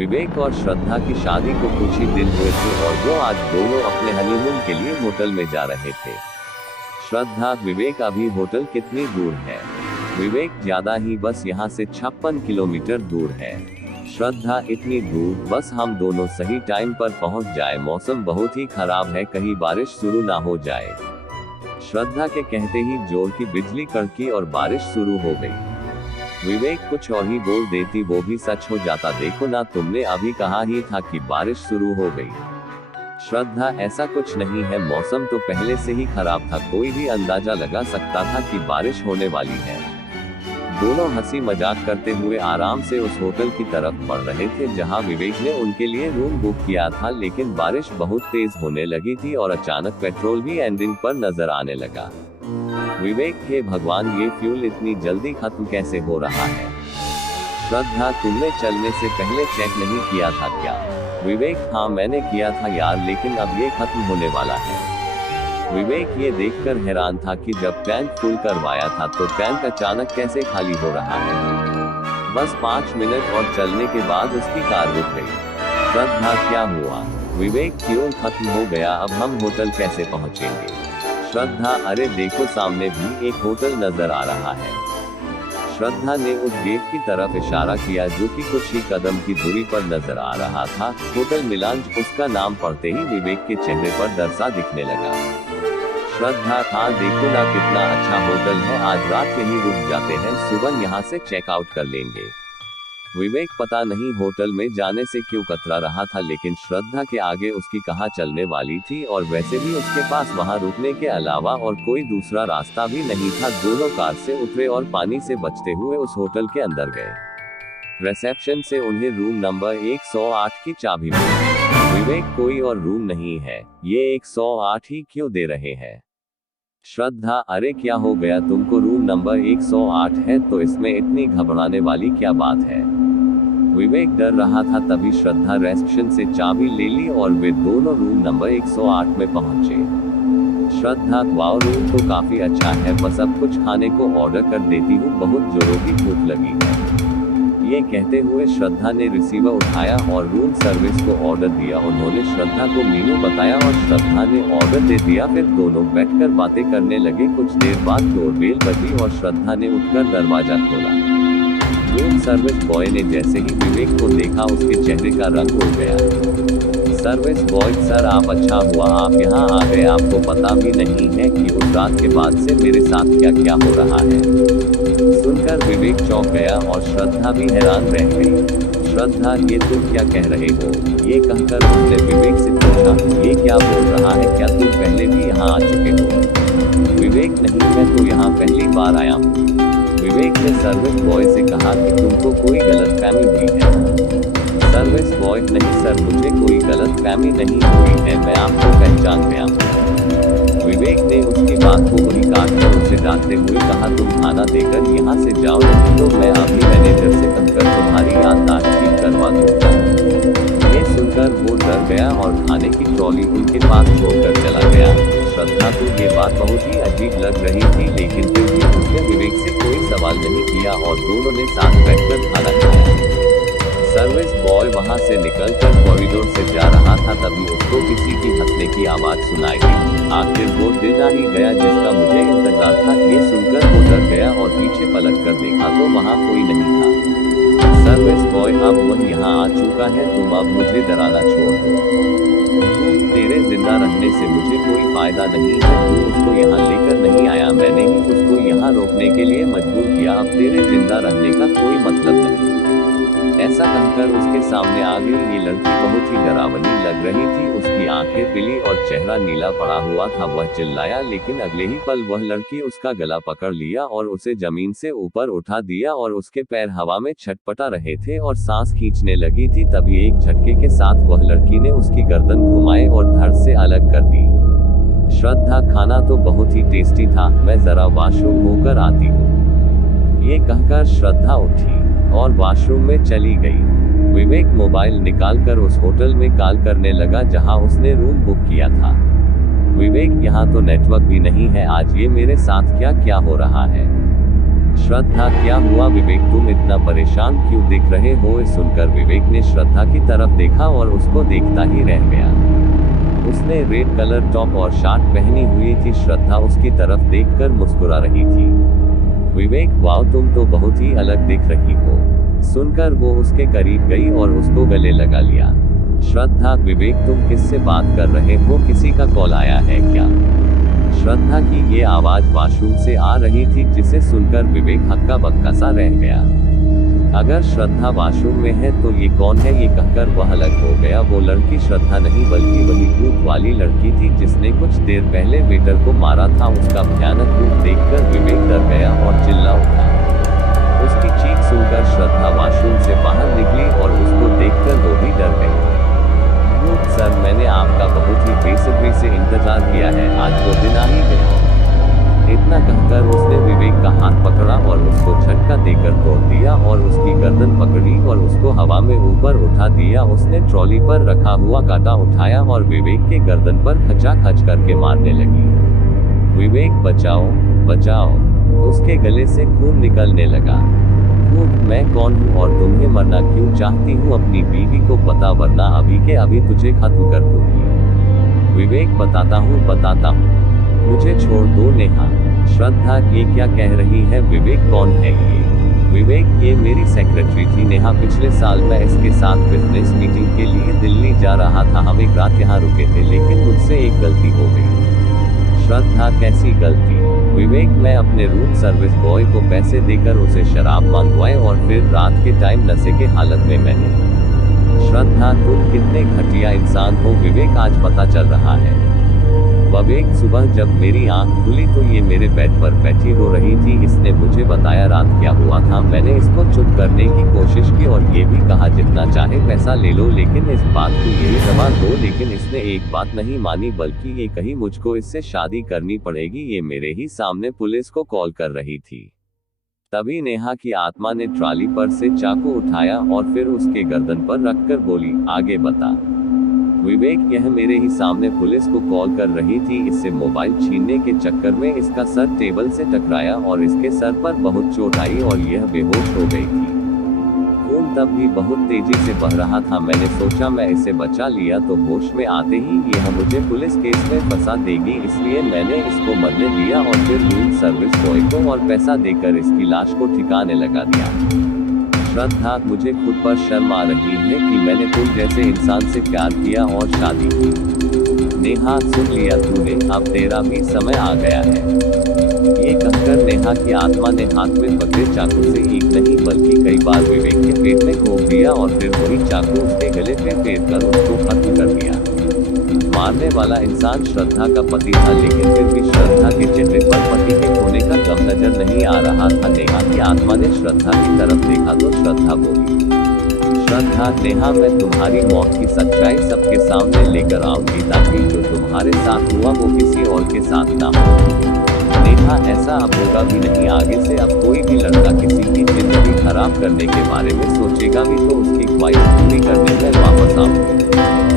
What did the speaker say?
विवेक और श्रद्धा की शादी को कुछ ही दिन हुए थे और वो आज दोनों अपने हनीमून के लिए होटल में जा रहे थे। श्रद्धा, विवेक अभी होटल कितनी दूर है? विवेक, ज्यादा ही, बस यहाँ से 56 किलोमीटर दूर है। श्रद्धा, इतनी दूर? बस हम दोनों सही टाइम पर पहुँच जाए, मौसम बहुत ही खराब है, कहीं बारिश शुरू ना हो जाए। श्रद्धा के कहते ही जोर की बिजली कड़की और बारिश शुरू हो गई। विवेक कुछ और ही बोल देती, वो भी सच हो जाता, देखो ना, तुमने अभी कहा ही था कि बारिश शुरू हो गई। श्रद्धा, ऐसा कुछ नहीं है, मौसम तो पहले से ही खराब था, कोई भी अंदाजा लगा सकता था कि बारिश होने वाली है। दोनों हंसी मजाक करते हुए आराम से उस होटल की तरफ बढ़ रहे थे जहां विवेक ने उनके लिए रूम बुक किया था, लेकिन बारिश बहुत तेज होने लगी थी और अचानक पेट्रोल भी एंडिंग पर नजर आने लगा। विवेक, हे भगवान, ये फ्यूल इतनी जल्दी खत्म कैसे हो रहा है? श्रद्धा, तुमने चलने से पहले चेक नहीं किया था क्या? विवेक, हाँ मैंने किया था यार, लेकिन अब ये खत्म होने वाला है। विवेक ये देखकर हैरान था कि जब टैंक फुल करवाया था तो टैंक अचानक कैसे खाली हो रहा है। बस 5 मिनट और चलने के बाद उसकी कार रुक गई। श्रद्धा, क्या हुआ? विवेक, फ्यूल खत्म हो गया, अब हम होटल कैसे पहुंचेंगे? श्रद्धा, अरे देखो सामने भी एक होटल नजर आ रहा है। श्रद्धा ने उस गेट की तरफ इशारा किया जो कि कुछ ही कदम की दूरी पर नजर आ रहा था। होटल मिलांज, उसका नाम पढ़ते ही विवेक के चेहरे पर डर सा दिखने लगा। श्रद्धा, हाँ देखो ना, कितना अच्छा होटल है, आज रात यहीं रुक जाते हैं, सुबह यहाँ से चेकआउट कर लेंगे। विवेक पता नहीं होटल में जाने से क्यों कतरा रहा था, लेकिन श्रद्धा के आगे उसकी कहाँ चलने वाली थी, और वैसे भी उसके पास वहाँ रुकने के अलावा और कोई दूसरा रास्ता भी नहीं था। दोनों कार से उतरे और पानी से बचते हुए उस होटल के अंदर गए। रिसेप्शन से उन्हें रूम नंबर 108 की चाबी मिली। विवेक, कोई और रूम नहीं है, ये 108 ही क्यों दे रहे हैं? श्रद्धा, अरे क्या हो गया तुमको, रूम नंबर 108 है तो इसमें इतनी घबराने वाली क्या बात है? विवेक डर रहा था, तभी श्रद्धा रिसेप्शन से चाबी ले ली और वे दोनों रूम नंबर 108 में पहुंचे। श्रद्धा, वाओ, रूम तो काफी अच्छा है, बस अब कुछ खाने को ऑर्डर कर देती हूँ, बहुत जोरों की भूख लगी है। ये कहते हुए श्रद्धा ने रिसीवर उठाया और रूम सर्विस को ऑर्डर दिया। उन्होंने श्रद्धा को मेनू बताया और श्रद्धा ने ऑर्डर दे दिया। फिर दोनों बैठकर बातें करने लगे। कुछ देर बाद डोरबेल बजी और श्रद्धा ने उठकर दरवाजा खोला। रूम सर्विस बॉय ने जैसे ही विवेक को देखा उसके चेहरे का रंग उड़ गया। सर्विस बॉय, सर आप, अच्छा हुआ आप यहाँ आ गए, आपको पता भी नहीं है कि उस रात के बाद से मेरे साथ क्या क्या हो रहा है। सुनकर विवेक चौंक गया और श्रद्धा भी हैरान रह गई। श्रद्धा, ये तुम क्या कह रहे हो? ये कहकर उसने विवेक से पूछा, ये क्या बोल रहा है, क्या तुम पहले भी यहाँ आ चुके हो? विवेक, नहीं, मैं तो यहाँ पहली बार आया हूँ। विवेक ने सर्विस बॉय से कहा कि तुमको कोई गलतफहमी हुई है। सर्विस बॉय, नहीं सर, मुझे कोई गलतफहमी नहीं हुई है, मैं आपको पहचान गया हूँ। विवेक ने उसकी बात को वही काटकर उसे डांटते हुए कहा, तुम खाना देकर यहाँ से जाओ, नहीं तो मैं अभी मैनेजर से कहकर तुम्हारी याददाश्त ठीक करवा दूंगा। ये सुनकर वो डर गया और खाने की ट्रॉली उनके पास छोड़कर चला गया। श्रद्धा को ये बात बहुत ही अजीब लग रही थी, लेकिन फिर भी उसने विवेक से कोई सवाल नहीं किया और दोनों ने साथ बैठकर खाना खाया। सर्विस बॉय वहां से निकलकर कॉरिडोर से जा रहा था, तभी उसको किसी की हंसने की आवाज सुनाई दी। आखिर वो दिन आ ही गया जिसका मुझे इंतजार था। ये सुनकर वो डर गया और पीछे पलट कर देखा तो वहाँ कोई नहीं था। सर्विस बॉय, अब वह यहाँ आ चुका है, तुम अब मुझे डराना छोड़ दो। तेरे जिंदा रहने से मुझे कोई फायदा नहीं है, तू उसको यहाँ लेकर नहीं आया, मैंने ही उसको यहाँ रोकने के लिए मजबूर किया, अब तेरे जिंदा रहने का कोई मतलब नहीं। ऐसा कहकर उसके सामने आ गई ये लड़की बहुत ही डरावनी लग रही थी। उसकी आंखें पीली और चेहरा नीला पड़ा हुआ था। वह चिल्लाया, लेकिन अगले ही पल वह लड़की उसका गला पकड़ लिया और उसे जमीन से ऊपर उठा दिया और उसके पैर हवा में छटपटा रहे थे और सांस खींचने लगी थी। तभी एक झटके के साथ वह लड़की ने उसकी गर्दन घुमाई और धड़ से अलग कर दी। श्रद्धा, खाना तो बहुत ही टेस्टी था, मैं जरा वॉशरूम होकर आती हूँ। ये कहकर श्रद्धा उठी और वॉशरूम में चली गई। विवेक मोबाइल निकालकर उस होटल में कॉल करने लगा जहां उसने रूम बुक किया था। विवेक, यहाँ तो नेटवर्क भी नहीं है, आज ये मेरे साथ क्या क्या हो रहा है? श्रद्धा, क्या हुआ विवेक, तुम इतना परेशान क्यों दिख रहे हो? ये सुनकर विवेक ने श्रद्धा की तरफ देखा और उसको देखता ही रह गया। उसने रेड कलर टॉप और शर्ट पहनी हुई थी। श्रद्धा उसकी तरफ देखकर मुस्कुरा रही थी। विवेक, वाह, तुम तो बहुत ही अलग दिख रही हो। सुनकर वो उसके करीब गई और उसको गले लगा लिया। श्रद्धा, विवेक, तुम किससे बात कर रहे हो? किसी का कॉल आया है क्या? श्रद्धा की ये आवाज वॉशरूम से आ रही थी, जिसे सुनकर विवेक हक्का बक्का सा रह गया। अगर श्रद्धा वॉशरूम में है तो ये कौन है? ये कहकर वह अलग हो गया। वो लड़की श्रद्धा नहीं बल्कि वही भूत वाली लड़की थी जिसने कुछ देर पहले वेटर को मारा था। उसका भयानक रूप देखकर विवेक डर गया और चिल्ला उठा। उसकी चीख सुनकर श्रद्धा वॉशरूम से बाहर निकली और उसको देखकर वो भी डर गई। सर, मैंने आपका बहुत ही बेसब्री से इंतजार किया है, आज वो दिन आ ही गया। इतना कहकर उसने विवेक का हाथ पकड़ा और उसको झटका देकर तोड़ दिया और उसकी गर्दन पकड़ी और उसको हवा में ऊपर उठा दिया। उसने ट्रॉली पर रखा हुआ कांटा उठाया और विवेक के गर्दन पर खचाखच करके मारने लगी। विवेक, बचाओ बचाओ। उसके गले से खून निकलने लगा। मैं कौन हूँ और तुम्हें मरना क्यों चाहती हूँ? अपनी बीवी को बता, वरना अभी के अभी तुझे खत्म कर दूंगी। विवेक, बताता हूँ, मुझे छोड़ दो। नेहा। श्रद्धा, ये क्या कह रही है? विवेक, कौन है ये? विवेक, ये मेरी सेक्रेटरी थी नेहा। पिछले साल मैं इसके साथ बिजनेस मीटिंग के लिए दिल्ली जा रहा था। हम एक रात यहाँ रुके थे, लेकिन मुझसे एक गलती हो गई। श्रद्धा, कैसी गलती? विवेक, मैं अपने रूम सर्विस बॉय को पैसे देकर उसे शराब मंगवाए और फिर रात के टाइम नशे के हालत में मैंने। श्रद्धा, तुम कितने घटिया इंसान हो। विवेक, आज पता चल रहा है। विवेक, सुबह जब मेरी आंख खुली तो ये मेरे बेड पर बैठी रो रही थी। इसने मुझे बताया रात क्या हुआ था। मैंने इसको चुप करने की कोशिश की और ये भी कहा जितना चाहे पैसा ले लो, लेकिन इस बात को यही जवाब दो। लेकिन इसने एक बात नहीं मानी, बल्कि ये कही मुझको इससे शादी करनी पड़ेगी। ये मेरे ही सामने पुलिस को कॉल कर रही थी। तभी नेहा की आत्मा ने ट्रॉली पर से चाकू उठाया और फिर उसके गर्दन पर रखकर बोली, आगे बता। विवेक, यह मेरे ही सामने पुलिस को कॉल कर रही थी। इससे मोबाइल छीनने के चक्कर में इसका सर टेबल से टकराया और इसके सर पर बहुत चोट आई और यह बेहोश हो गई थी। खून तब भी बहुत तेजी से बह रहा था। मैंने सोचा मैं इसे बचा लिया तो होश में आते ही यह मुझे पुलिस केस में फंसा देगी, इसलिए मैंने इसको मरने दिया और फिर रूम सर्विस बॉय को और पैसा देकर इसकी लाश को ठिकाने लगा दिया। श्रद्धा, मुझे खुद पर शर्म आ रही है कि मैंने तुम जैसे इंसान से प्यार किया और शादी की। नेहा, सुन लिया तूने, अब तेरा भी समय आ गया है। ये कहकर नेहा की आत्मा ने हाथ में पकड़े चाकू से एक नहीं बल्कि कई बार विवेक के पेट में घोंप दिया और फिर वही चाकू उसके गले पे फेर कर उसको खत्म कर दिया। मारने वाला इंसान श्रद्धा का पति था, लेकिन फिर भी श्रद्धा के चेहरे पर पति के खोने का गम नजर नहीं आ रहा था। नेहा की आत्मा ने श्रद्धा की तरफ देखा तो श्रद्धा बोली, श्रद्धा, नेहा, मैं तुम्हारी मौत की सच्चाई सबके सामने लेकर आऊंगी ताकि जो तुम्हारे साथ हुआ वो किसी और के साथ ना हो। नेहा, ऐसा अब होगा भी नहीं। आगे से अब कोई भी लड़का किसी की जिंदगी खराब करने के बारे में सोचेगा भी तो उसकी ख्वाहिश पूरी करने में वापस आऊंगी।